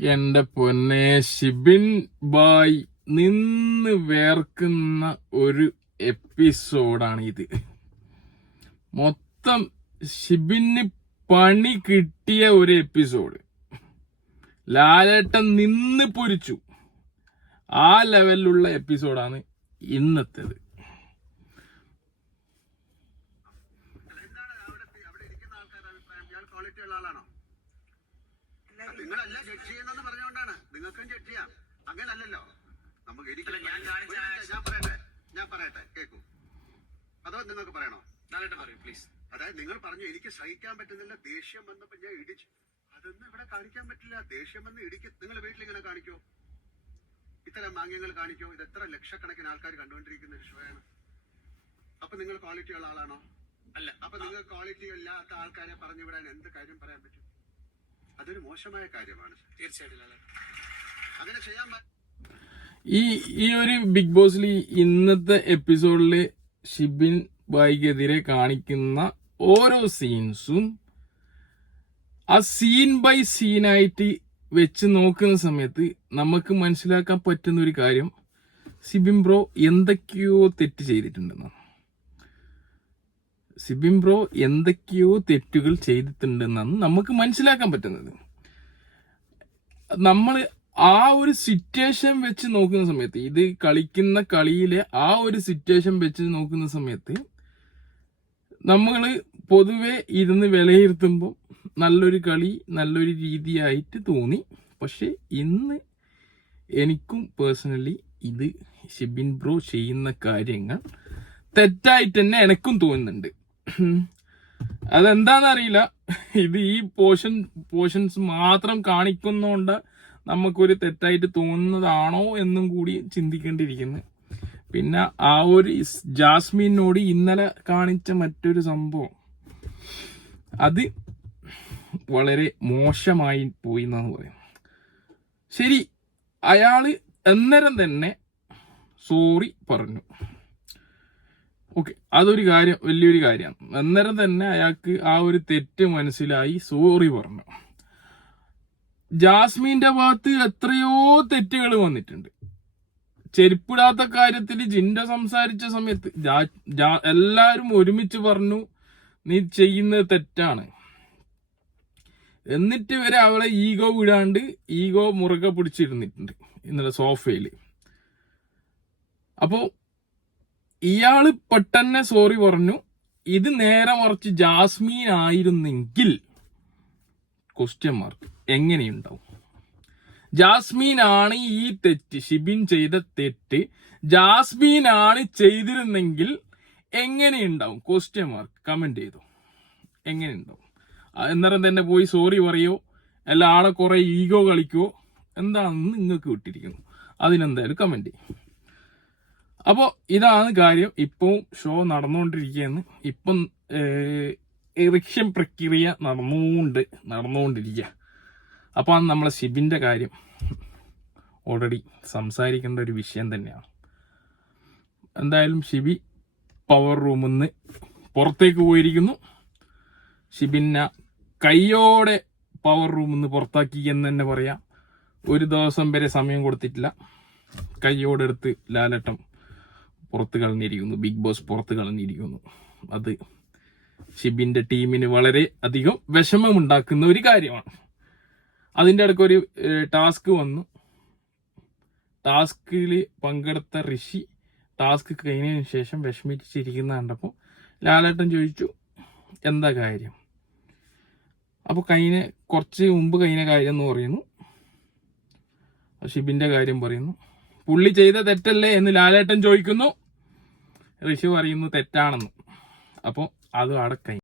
എന്റെ പൊന്നെ ഷിബിൻ ബായ് നിന്ന് വേർക്കുന്ന ഒരു എപ്പിസോഡാണ് ഇത്. മൊത്തം ഷിബിന് പണി കിട്ടിയ ഒരു എപ്പിസോഡ്. ലാലേട്ടൻ നിന്ന് പൊരിച്ചു. ആ ലെവലിലുള്ള എപ്പിസോഡാണ് ഇന്നത്തേത്. ആളാണോ? നിങ്ങളല്ല ജഡ്ജ് ചെയ്യുന്നെന്ന് പറഞ്ഞുകൊണ്ടാണ്. നിങ്ങൾക്കും ജഡ്ജ് ചെയ്യാം. അങ്ങനല്ലല്ലോ. നമുക്ക് എനിക്ക് ഞാൻ പറയട്ടെ? ഞാൻ പറയട്ടെ? കേൾക്കൂ അതോ നിങ്ങൾക്ക് പറയണോ? പറയൂ പ്ലീസ് അതായത് നിങ്ങൾ പറഞ്ഞു എനിക്ക് സഹിക്കാൻ പറ്റുന്നില്ല ദേഷ്യം വന്നപ്പോ ഞാൻ ഇടിച്ചു അതൊന്നും ഇവിടെ കാണിക്കാൻ പറ്റില്ല. ദേഷ്യം വന്ന് ഇടിക്ക് നിങ്ങൾ വീട്ടിൽ ഇങ്ങനെ കാണിക്കോ? ഇത്തരം മാന്യങ്ങൾ കാണിക്കോ? ഇത് എത്ര ലക്ഷക്കണക്കിന് ആൾക്കാർ കണ്ടുകൊണ്ടിരിക്കുന്ന ഒരു ഷോയാണ് അപ്പൊ നിങ്ങൾ ക്വാളിറ്റി ഉള്ള ആളാണോ? അല്ല. അപ്പൊ നിങ്ങൾ ക്വാളിറ്റി ഇല്ലാത്ത ആൾക്കാരെ പറഞ്ഞു വിടാൻ എന്ത് കാര്യം പറയാൻ പറ്റും? അതൊരു മോശമായ കാര്യമാണ്. തീർച്ചയായിട്ടും. അങ്ങനെ ചെയ്യാൻ ഈ ഈ ഒരു ബിഗ് ബോസിൽ ഇന്നത്തെ എപ്പിസോഡിൽ ഷിബിൻ ബായിക്കെതിരെ കാണിക്കുന്ന ഓരോ സീൻസും ആ സീൻ ബൈ സീനായിട്ട് വെച്ച് നോക്കുന്ന സമയത്ത് നമുക്ക് മനസ്സിലാക്കാൻ പറ്റുന്ന ഒരു കാര്യം സിബിൻ ബ്രോ എന്തൊക്കെയോ തെറ്റ് ചെയ്തിട്ടുണ്ടെന്നാണ് സിബിൻ ബ്രോ എന്തൊക്കെയോ തെറ്റുകൾ ചെയ്തിട്ടുണ്ടെന്നാണ് നമുക്ക് മനസ്സിലാക്കാൻ പറ്റുന്നത്. നമ്മൾ ആ ഒരു സിറ്റുവേഷൻ വെച്ച് നോക്കുന്ന സമയത്ത് ഇത് കളിക്കുന്ന കളിയിലെ ആ ഒരു സിറ്റുവേഷൻ വെച്ച് നോക്കുന്ന സമയത്ത് നമ്മൾ പൊതുവെ ഇരുന്ന് വിലയിരുത്തുമ്പോൾ നല്ലൊരു കളി നല്ലൊരു രീതിയായിട്ട് തോന്നി. പക്ഷെ ഇന്ന് എനിക്കും പേഴ്സണലി ഇത് ഷിബിൻ ബ്രോ ചെയ്യുന്ന കാര്യങ്ങൾ തെറ്റായിട്ട് തന്നെ എനിക്കും തോന്നുന്നുണ്ട്. അതെന്താണെന്നറിയില്ല ഇത് ഈ പോർഷൻ പോർഷൻസ് മാത്രം കാണിക്കുന്നതുകൊണ്ട് നമുക്കൊരു തെറ്റായിട്ട് തോന്നുന്നതാണോ എന്നും കൂടി ചിന്തിക്കേണ്ടിയിരിക്കുന്നു. പിന്നെ ആ ഒരു ജാസ്മിനോട് ഇന്നലെ കാണിച്ച മറ്റൊരു സംഭവം. അത് വളരെ മോശമായി പോയി എന്നാണ് പറയുന്നത്. ശരി അയാൾ അന്നേരം തന്നെ സോറി പറഞ്ഞു. ഓക്കെ അതൊരു കാര്യം വലിയൊരു കാര്യമാണ് അന്നേരം തന്നെ അയാൾക്ക് ആ ഒരു തെറ്റ് മനസ്സിലായി. സോറി പറഞ്ഞു. ജാസ്മിന്റെ ഭാഗത്ത് എത്രയോ തെറ്റുകൾ വന്നിട്ടുണ്ട്. ചെരുപ്പിടാത്ത കാര്യത്തിൽ ജിൻഡ സംസാരിച്ച സമയത്ത് ജാ- ഒരുമിച്ച് പറഞ്ഞു നീ ചെയ്യുന്നത് തെറ്റാണ്. എന്നിട്ട് വരെ അവളെ ഈഗോ വിടാണ്ട് ഈഗോ മുറുകെ പിടിച്ചിരുന്നിട്ടുണ്ട് ഇന്നലെ സോഫയിൽ അപ്പോ ഇയാൾ പെട്ടെന്ന് സോറി പറഞ്ഞു. ഇത് നേരെ മറിച്ച് ജാസ്മീൻ ആയിരുന്നെങ്കിൽ ക്വസ്റ്റ്യൻ മാർക്ക് എങ്ങനെയുണ്ടാവും? ജാസ്മീൻ ആണ് ഈ തെറ്റ് ഷിബിൻ ചെയ്ത തെറ്റ്. ജാസ്മീൻ ആണ് ചെയ്തിരുന്നെങ്കിൽ എങ്ങനെയുണ്ടാവും? ക്വസ്റ്റ്യൻ മാർക്ക് കമന്റ് ചെയ്തു. എങ്ങനെയുണ്ടാവും? അന്നേരം തന്നെ പോയി സോറി പറയോ? അല്ല ആളെ കുറെ ഈഗോ കളിക്കോ എന്താണെന്ന് നിങ്ങൾക്ക് വിട്ടിരിക്കുന്നു? അതിനെന്തായാലും കമന്റ് ചെയ്യും. അപ്പോൾ ഇതാണ് കാര്യം ഇപ്പോൾ ഷോ നടന്നുകൊണ്ടിരിക്കുകയാണ്. ഇപ്പം എറിക്ഷൻ പ്രക്രിയ നടന്നുകൊണ്ട് നടന്നുകൊണ്ടിരിക്കുക. അപ്പോൾ അത് നമ്മളെ ഷിബിന്റെ കാര്യം. ഓൾറെഡി സംസാരിക്കേണ്ട ഒരു വിഷയം തന്നെയാണ്. എന്തായാലും ഷിബി പവർ റൂമിൽ നിന്ന് പുറത്തേക്ക് പോയിരിക്കുന്നു. ഷിബിനെ കയ്യോടെ പവർ റൂമിൽ നിന്ന് പുറത്താക്കി എന്ന് തന്നെ പറയാം. ഒരു ദിവസം വരെ സമയം കൊടുത്തിട്ടില്ല. കയ്യോടെ എടുത്ത് ലാലട്ടം പുറത്ത് കളഞ്ഞിരിക്കുന്നു. ബിഗ് ബോസ് പുറത്ത് കളഞ്ഞിരിക്കുന്നു. അത് ഷിബിന്റെ ടീമിന് വളരെ അധികം വിഷമമുണ്ടാക്കുന്ന ഒരു കാര്യമാണ്. അതിന്റെ ഇടയ്ക്ക് ഒരു ടാസ്ക് വന്നു. ടാസ്കിൽ പങ്കെടുത്ത ഋഷി ടാസ്ക് കഴിഞ്ഞതിന് ശേഷം വിഷമിച്ചിരിക്കുന്ന കണ്ടപ്പോൾ ലാലേട്ടൻ ചോദിച്ചു എന്താ കാര്യം? അപ്പോൾ കഴിഞ്ഞ കുറച്ച് മുമ്പ് കഴിഞ്ഞ കാര്യം എന്ന് പറയുന്നു. ഷിബിന്റെ കാര്യം പറയുന്നു. പുള്ളി ചെയ്ത തെറ്റല്ലേ? എന്ന് ലാലേട്ടൻ ചോദിക്കുന്നു. ഋഷി പറയുന്നു തെറ്റാണെന്ന്. അപ്പോൾ അത് കഴിഞ്ഞു.